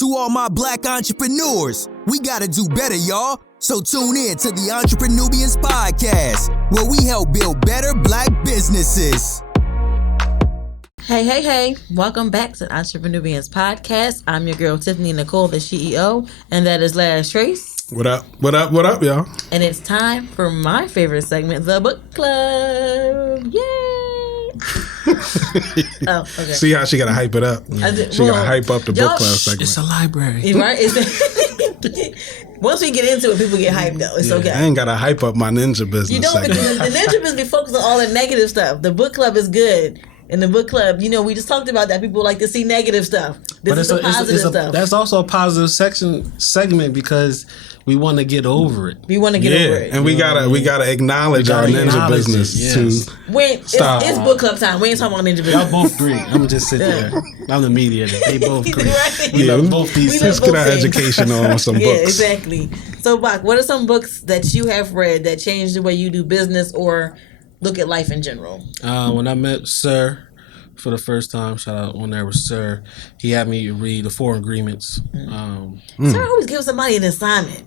To all my black entrepreneurs, we gotta do better, y'all. So tune in to the EntrepreNUBIANS podcast, where we help build better black businesses. Hey. Welcome back to the EntrepreNUBIANS podcast. I'm your girl, Tiffany Nicole, the CEO, and that is Laz Trace. What up, y'all? And it's time for my favorite segment, the book club. Yay! Oh, okay. See how she got to hype it up? She got to hype up the book club segment. It's a library. Right? Once we get into it, people get hyped, though. It's okay. I ain't got to hype up my ninja business You don't, segment. the ninja business be focused on all the negative stuff. The book club is good. In the book club, we just talked about that. People like to see negative stuff. This is the positive stuff. That's also a positive segment because we want to get over it. We want to get over it. And we gotta acknowledge our ninja business too. It's book club time. We ain't talking about ninja business. Y'all both agree. I'm gonna just sit there. I'm the mediator. They both agree. Right? We love both these. Let's get our education on some books. Yeah, exactly. So, Bak, what are some books that you have read that changed the way you do business or look at life in general? When I met Sir for the first time, shout out on there with Sir, he had me read the 4 Agreements. Sir always gives somebody an assignment.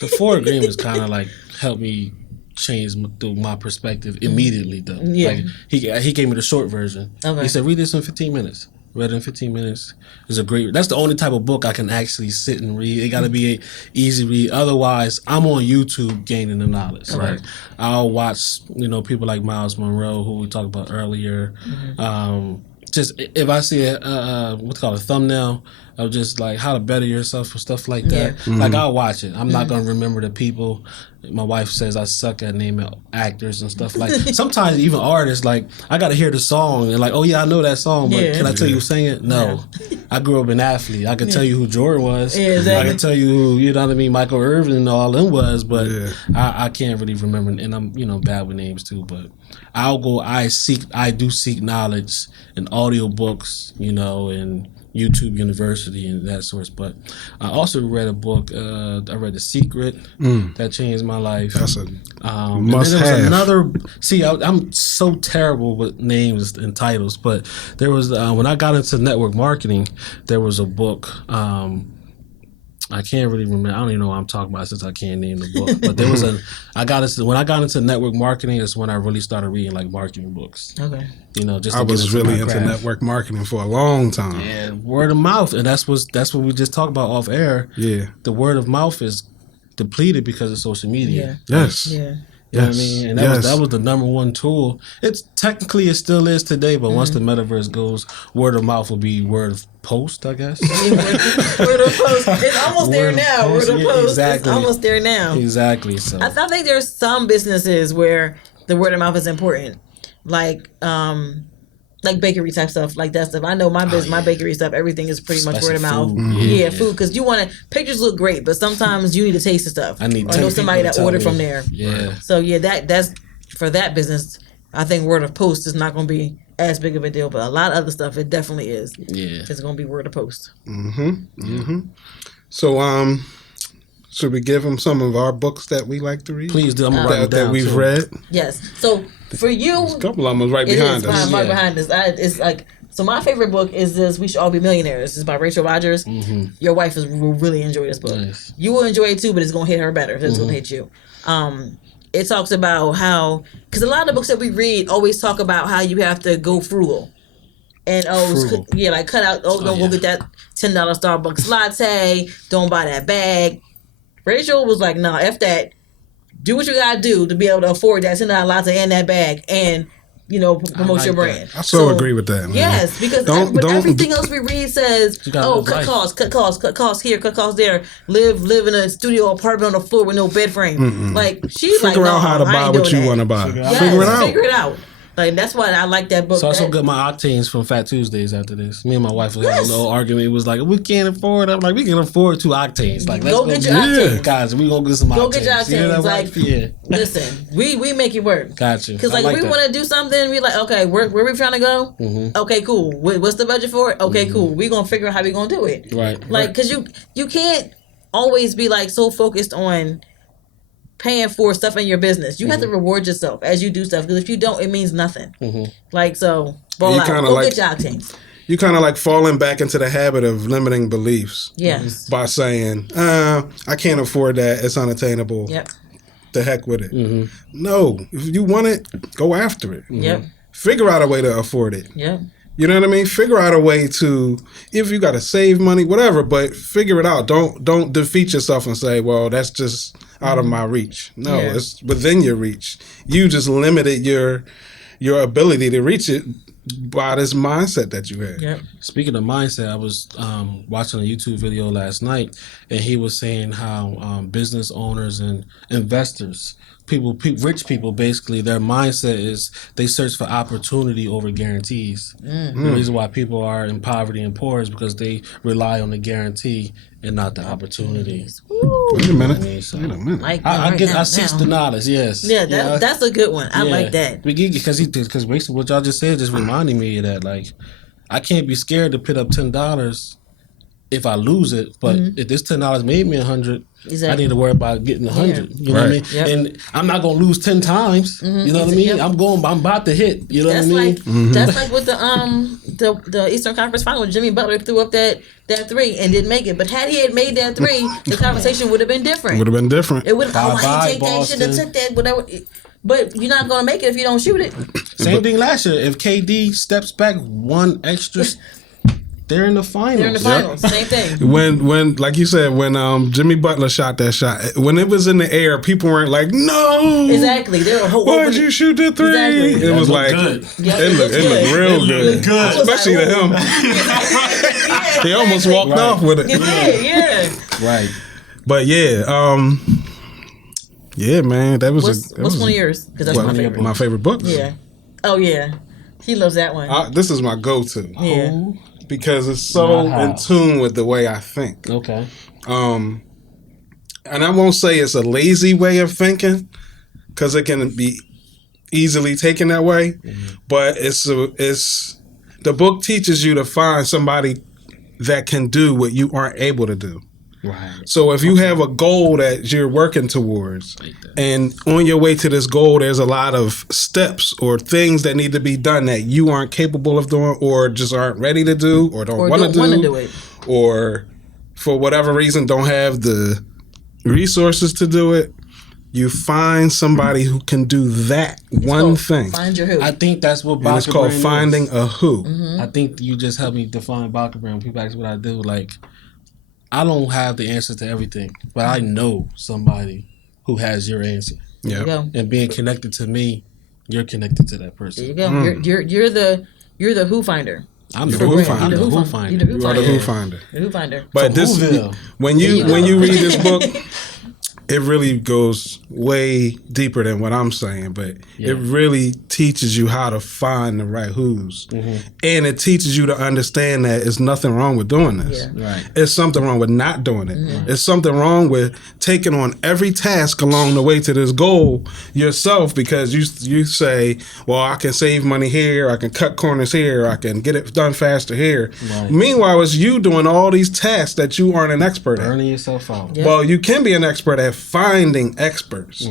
The 4 Agreements kind of like helped me change my perspective immediately, though. Yeah. Like he gave me the short version. Okay. He said, read this in 15 minutes. Read it in 15 minutes. That's the only type of book I can actually sit and read. It got to be an easy read. Otherwise, I'm on YouTube gaining the knowledge. Okay. Right? I'll watch, people like Miles Monroe, who we talked about earlier. Just if I see a thumbnail of just like how to better yourself or stuff like that, like I'll watch it. I'm not gonna remember the people. My wife says I suck at naming actors and stuff like. Sometimes even artists, like I gotta hear the song and like, oh yeah, I know that song, but can I tell you who sang it? No, I grew up an athlete. I can tell you who Jordan was. Yeah, exactly. I can tell you who Michael Irvin and all them was, but I can't really remember. And I'm bad with names too, but I do seek knowledge in audiobooks, and YouTube University and that sort. But I also read a book. I read The Secret that changed my life. That's a must have. I'm so terrible with names and titles, but there was when I got into network marketing, there was a book. I can't really remember. I don't even know what I'm talking about since I can't name the book. But there was when I got into network marketing, that's when I really started reading like marketing books. Okay. Just I was really into network marketing for a long time. Yeah, word of mouth, and that's what we just talked about off air. Yeah, the word of mouth is depleted because of social media. Yeah. Yes. Yeah. You know what I mean? And that was the number one tool. It still is today, but once the metaverse goes, word of mouth will be word of post, I guess. Word of post. It's almost there now. Word of post. Exactly. It's almost there now. Exactly. So I think there's some businesses where the word of mouth is important. Like bakery type stuff, like that stuff. I know my business, my bakery stuff, everything is pretty much word of mouth. Food. Food, because pictures look great, but sometimes you need to taste the stuff. I need or know somebody that ordered from there. Yeah. So that's for that business. I think word of post is not going to be as big of a deal, but a lot of other stuff it definitely is. Yeah. It's going to be word of post. So should we give them some of our books that we like to read? Please do. I'm gonna write it down that we've too. read. Yes. So for you, a couple of them right behind us. Right behind us. It's like, so my favorite book is this. We Should All Be Millionaires. It's by Rachel Rodgers. Your wife will really enjoy this book. Nice. You will enjoy it too, but it's gonna hit her better. It's gonna hit you. It talks about how, because a lot of the books that we read always talk about how you have to go frugal. And like cut out. Don't go get that $10 Starbucks latte. Don't buy that bag. Rachel was like, "Nah, F that. Do what you gotta do to be able to afford that $10 latte and that bag, and promote your brand." I so agree with that, man. Yes, because everything else we read says, cut costs here, cut costs there. Live in a studio apartment on the floor with no bed frame. Like she's figure out how to buy what you want to buy. Figure it out. Like that's why I like that book. So I also got my octanes from Fat Tuesdays after this. Me and my wife was having a little argument. It was like, we can't afford it. I'm like, we can afford 2 octanes. Like, let's go get your octanes. Guys, we gonna get some octanes. Go get your octanes. Listen, we make it work. Gotcha. Because like we want to do something, we like, okay, where we trying to go? Okay, cool. What's the budget for it? Okay, cool. We gonna figure out how we gonna do it. Right. Like, because you can't always be like so focused on paying for stuff in your business. You have to reward yourself as you do stuff, because if you don't, it means nothing. Like, so, go get your octanes. you kind of like falling back into the habit of limiting beliefs. Yes. By saying, I can't afford that. It's unattainable. Yep. The heck with it. No, if you want it, go after it. Yep. Figure out a way to afford it. Yep. You know what I mean? Figure out a way to, if you got to save money, whatever, but figure it out. Don't defeat yourself and say, well, that's just out of my reach. No, it's within your reach. You just limited your ability to reach it by this mindset that you had. Yep. Speaking of mindset, I was watching a YouTube video last night, and he was saying how business owners and investors, rich people, basically, their mindset is they search for opportunity over guarantees. The reason why people are in poverty and poor is because they rely on the guarantee and not the opportunity. Wait a minute. Wait a minute. Like I get now. $60, yes. Yeah, that's a good one. I like that. Because basically what y'all just said just reminded me of that. Like, I can't be scared to put up $10 if I lose it, but if this $10 made me $100, exactly. I need to worry about getting $100. You know what I mean? Yep. And I'm not gonna lose 10 times. You know what I mean? I'm about to hit. You know what I mean? That's like with the Eastern Conference Final. Jimmy Butler threw up that three and didn't make it. But had he had made that three, the conversation would have been different. Would have been different. It would have. Bye-bye, I take that. Boston. Should have took that. Whatever. But you're not gonna make it if you don't shoot it. Same thing last year. If KD steps back one extra, they're in the finals. They're in the finals. Same thing. When like you said, when Jimmy Butler shot that shot, when it was in the air, people weren't like, no. Exactly. They were Why'd you shoot the three? Exactly. It was like good. it looked real good. Especially to him. He almost walked off with it. Yeah. Right. But yeah, man, that was What's one of yours? Because that's my favorite. My favorite book. Yeah. Oh yeah. He loves that one. This is my go-to. Yeah. Because it's so in tune with the way I think. Okay. And I won't say it's a lazy way of thinking, because it can be easily taken that way. But it's the book teaches you to find somebody that can do what you aren't able to do. Right. So if you have a goal that you're working towards, and on your way to this goal, there's a lot of steps or things that need to be done that you aren't capable of doing, or just aren't ready to do, or don't want to do it, or for whatever reason don't have the resources to do it, you find somebody who can do that thing. Find your who. I think that's what Bakr Brand it's called finding a who. I think you just helped me define Bakr Brand. People ask me what I do. Like, I don't have the answers to everything, but I know somebody who has your answer. Yeah. And being connected to me, you're connected to that person. There you go. You're the who finder. I'm the who finder. You're the who finder. You are the who finder. The who finder. But when you read this book, it really goes way deeper than what I'm saying, but it really teaches you how to find the right who's. And it teaches you to understand that there's nothing wrong with doing this. Yeah. Right. It's something wrong with not doing it. It's something wrong with taking on every task along the way to this goal yourself, because you say, well, I can save money here, I can cut corners here, I can get it done faster here. Right. Meanwhile, it's you doing all these tasks that you aren't an expert at. Burning yourself out. Well, you can be an expert at finding experts,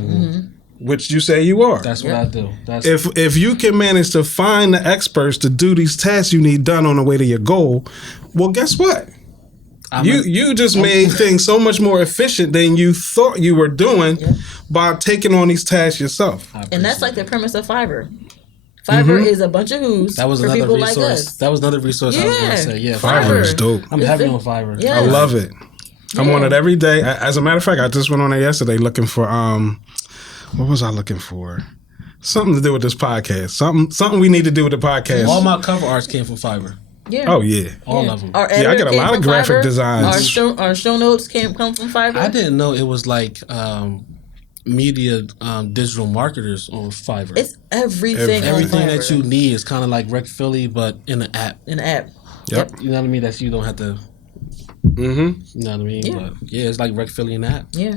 which you say you are. That's what I do. If you can manage to find the experts to do these tasks you need done on the way to your goal, well, guess what? You just made things so much more efficient than you thought you were doing by taking on these tasks yourself. And that's like the premise of Fiverr. Fiverr is a bunch of who's that was for another people resource. like us. That was another resource I was going to say. Yeah, Fiverr is dope. I'm heavy on Fiverr. Yeah. I love it. I'm on it every day. As a matter of fact, I just went on there yesterday looking for what was I looking for? Something to do with this podcast. Something we need to do with the podcast. All my cover arts came from Fiverr. Yeah. Oh yeah. All of them. Our I get a lot of graphic designs. Our show notes come from Fiverr. I didn't know it was like media digital marketers on Fiverr. It's everything that you need is kind of like Rec Philly, but in an app. Yep. You know what I mean? That you don't have to. You know what I mean? Yeah. But it's like Rec Philly in an app. Yeah.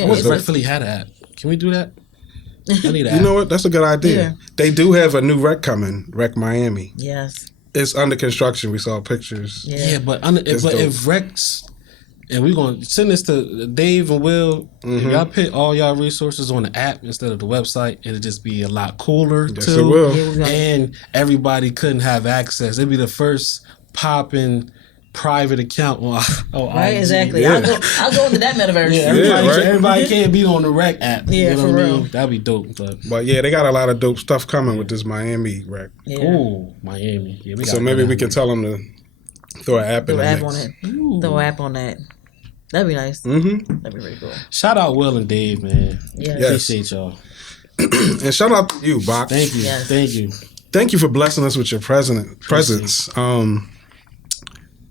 I wish Rec Philly had an app. Can we do that? I need an app. You know what? That's a good idea. Yeah. They do have a new rec coming, Rec Miami. Yes. It's under construction. We saw pictures. Yeah, but if Rec's And we're going to send this to Dave and Will. If y'all put all y'all resources on the app instead of the website, it'll just be a lot cooler, Yes, too. it will. And everybody couldn't have access. It'd be the first popping private account on Right, IG. exactly. Yeah. I'll go into that metaverse. Yeah, everybody can't be on the rec app. Yeah, you know for what I real. mean? That'd be dope. But yeah, they got a lot of dope stuff coming with this Miami rec. Yeah. Ooh, Miami. Yeah, we So maybe we can tell them to throw an app in Throw the an app mix. on it. Throw an app on that. That'd be nice. Mm-hmm. That'd be really cool. Shout out Will and Dave, man. Yeah. Yes. Appreciate y'all. And shout out to you, Bak. Thank you. Yes. Thank you. Thank you for blessing us with your presence.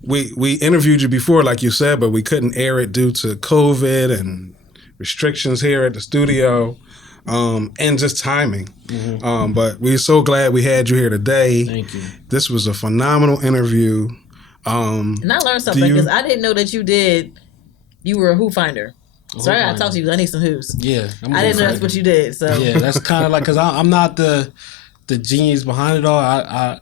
We interviewed you before, like you said, but we couldn't air it due to COVID and restrictions here at the studio, and just timing. But we're so glad we had you here today. Thank you. This was a phenomenal interview. And I learned something because I didn't know that you were a Who Finder. So I gotta talk to you because I need some Who's. Yeah. I didn't know that's what you did. So Yeah, that's kind of like, because I'm not the genius behind it all.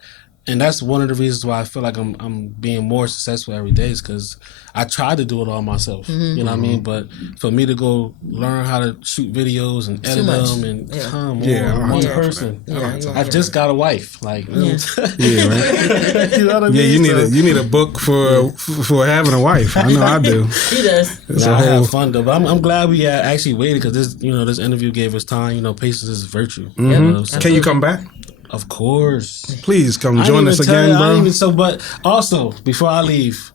And that's one of the reasons why I feel like I'm being more successful every day is because I try to do it all myself. You know what I mean? But for me to go learn how to shoot videos and edit them and come on, one person. I just got a wife. Like, Yeah, right. you know what I mean? Yeah, you need a book for having a wife. I know I do. he does. It's I a whole, have fun though, but I'm glad we actually waited because this interview gave us time. Patience is a virtue. You know, so- Can you come back? Of course. Please come I join didn't us even tell again, you, I bro. didn't even, but also before I leave,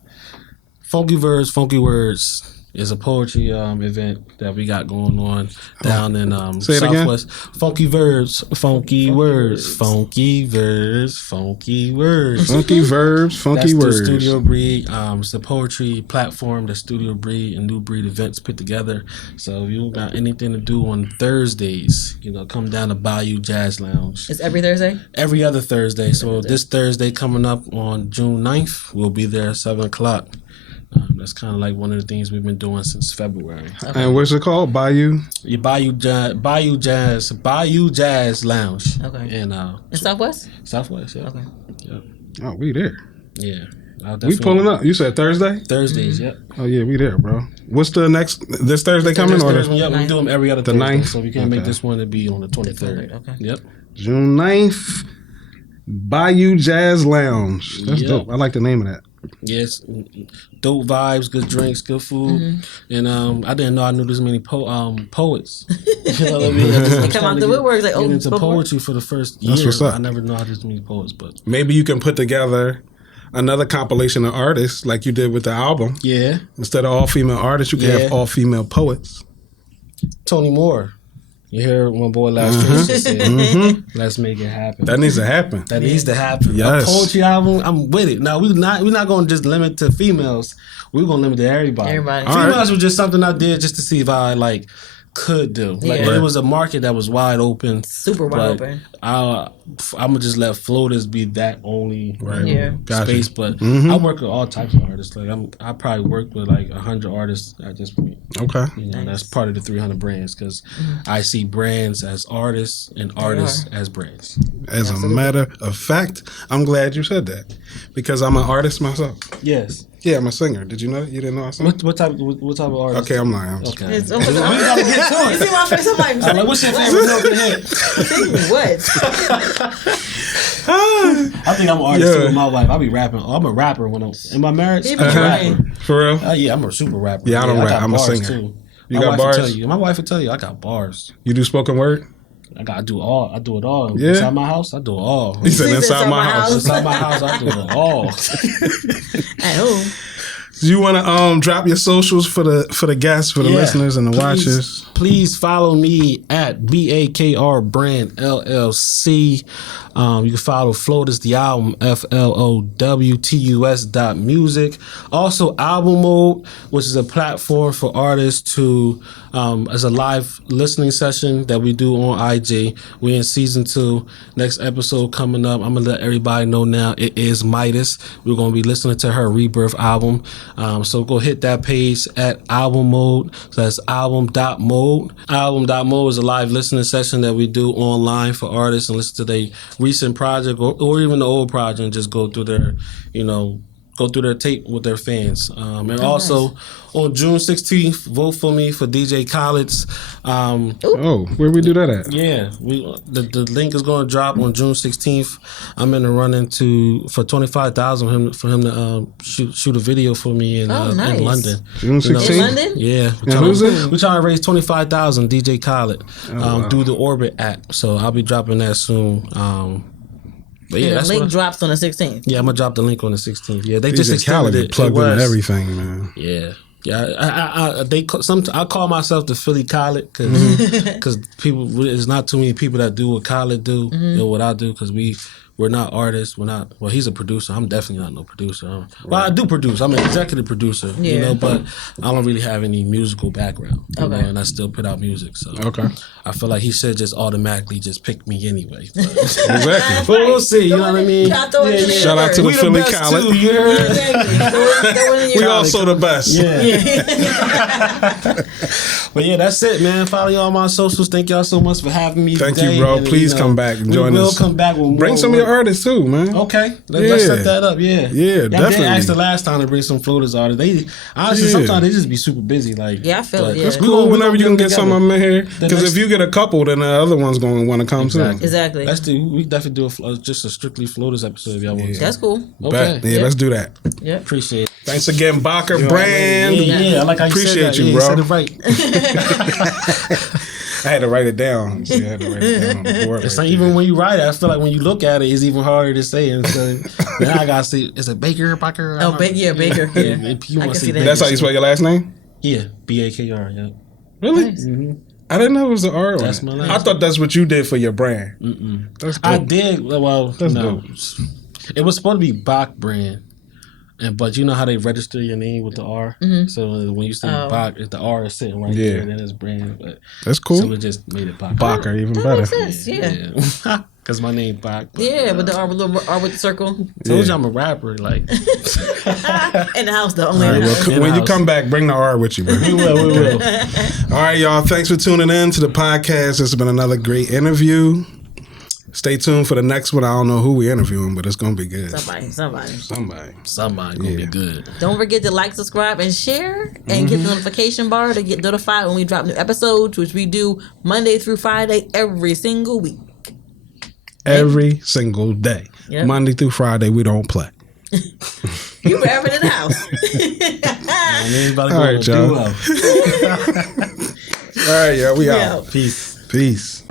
Funky Verbs, Funky Words is a poetry event that we got going on down in Say it again. Southwest. Funky Verbs, Funky Words, Funky Verbs, Funky Words. Funky verbs, funky That's words. the Studio Breed. It's the poetry platform that Studio Breed and New Breed events put together. So if you got anything to do on Thursdays, come down to Bayou Jazz Lounge. It's every Thursday? Every other Thursday. So this Thursday coming up on June 9th, we'll be there at 7 o'clock. That's kind of like one of the things we've been doing since February. And what's it called? Bayou? Your Bayou Jazz Lounge. Okay. In Southwest? Southwest, yeah. Okay. Yep. Oh, we there. Yeah. We pulling up. You said Thursday? Thursdays, yep. Oh yeah, we there, bro. What's the next? This Thursday coming or Thursday, yeah, we do them every other The Thursday. 9th? So we can't make this one to be on the 23rd. Okay. Yep. June 9th? Bayou Jazz Lounge. That's Yep. dope. I like the name of that. Yes, dope vibes, good drinks, good food, and I didn't know I knew this many poets. You know what I mean? They come out the woodworks like, get into poetry for the first year. That's what's up. I never knew I this many poets, but Maybe you can put together another compilation of artists like you did with the album. yeah, Instead of all female artists, you can Yeah. have all female poets. Tony Moore. You heard my boy last week just said, "Let's make it happen." That needs to happen. That needs to happen. Yes. A poetry album, I'm with it. Now we're not going to just limit to females. We're going to limit to everybody. Everybody. All right. Females was just something I did just to see if I could do. Yeah. It was a market that was wide open. Super wide open. I'm gonna just let floaters be that only Yeah. Gotcha. space. But I work with all types of artists. I probably work with 100 artists at this point. Okay. That's part of the 300 brands because I see brands as artists and artists as brands. As a matter of fact, I'm glad you said that because I'm an artist myself. Yes. Yeah, I'm a singer. Did you know? You didn't know I sing? What type of artist? Okay, I'm lying. I'm Okay. It's almost, you see my face? I'm like, I'm like, what's your favorite note to hit? what? I think I'm an artist too Yeah. with my wife. I be rapping. I'm a rapper when I'm in my marriage. I'm a Uh-huh. rapper. For real? Yeah, I'm a super rapper. Yeah, I don't rap. got I'm a bars, singer. Too. You My got wife bars? Will tell you. My wife will tell you I got bars. You do spoken word? I do it all. Yeah. Inside my house, I do it all. He said inside my house. Inside my house, I do it all. At home. Do you want to drop your socials for the guests, for the listeners and the watchers? Please follow me at Bakr Brand LLC. You can follow Flotus the album FLOWTUS.music. Also Album Mode, which is a platform for artists to as a live listening session that we do on IG. We're in season 2. Next episode coming up. I'm gonna let everybody know now. It is Midas. We're gonna be listening to her Rebirth album. So go hit that page at Album Mode. So that's album.mode. Album.mode is a live listening session that we do online for artists and listen to their recent project or even the old project and just go through their, go through their tape with their fans. And also on June 16th, vote for me for DJ Khaled's. Where we do that at? Yeah, the link is going to drop on June 16th. I'm in the running for $25,000 for him to shoot a video for me in London. June 16th? In London? Yeah, we're trying to raise $25,000. DJ Khaled through the Orbit app. So I'll be dropping that soon. But yeah, the link drops on the 16th. Yeah, I'm gonna drop the link on the 16th. Yeah, they DJ just extended it. Plugged in everything, man. Yeah. I call myself the Philly Khaled because people. There's not too many people that do what Khaled do and what I do because we're not artists. We're not. Well, he's a producer. I'm definitely not no producer. Well, I do produce. I'm an executive producer. You know, but I don't really have any musical background. You know, and I still put out music. So I feel like he should just automatically just pick me anyway. Exactly. But we'll see. You know what I mean? Shout out to the Philly Khaled. We also the best. But yeah, that's it, man. Follow you on my socials. Thank y'all so much for having me. Thank you, bro. Please come back and join us. We'll come back with more. Bring some of your artists too, man. Okay, let's set that up. Yeah, definitely. I did ask the last time to bring some Florida's artists. They honestly sometimes they just be super busy. Like I feel it. It's cool whenever you can get some of them in here. Because if you get a couple, then the other one's going to want to come too. Exactly. We definitely do just a strictly Florida's episode if y'all want. That's cool. Okay. Yeah, let's do that. Yeah, appreciate it. Thanks again, Bakr Brand. Yeah, I like how you appreciate said that. you, bro. You said it right. I had to write it down. So I had to write it down on the board. It's like even when you write it, I feel like when you look at it, it's even harder to say it. So now I gotta see. Is it Bakr? Bakr? Oh, Bakr. Yeah. I can see that. That's how you spell your last name? Yeah, Bakr. Yeah. Really? Nice. I didn't know it was the R. That's my last I thought that's what you did for your brand. That's dope. I did. Well, that's no. dope. It was supposed to be Bak Brand. But you know how they register your name with the R? So when you say Bak, if the R is sitting right there, then it's brand. But that's cool. So we just made it Bak. Bakr, even that better. Makes sense. Yeah. Because my name Bak. But the R with the circle. Told you I'm a rapper. Like in the house, though. Only all right, in the house. when you come back, bring the R with you, bro. We will. All right, y'all. Thanks for tuning in to the podcast. This has been another great interview. Stay tuned for the next one. I don't know who we're interviewing, but it's going to be good. Somebody going to be good. Don't forget to like, subscribe, and share, and get the notification bar to get notified when we drop new episodes, which we do Monday through Friday every single week. Every single day. Yep. Monday through Friday, we don't play. You forever in the house. All right, y'all. All right, y'all. We out. Peace.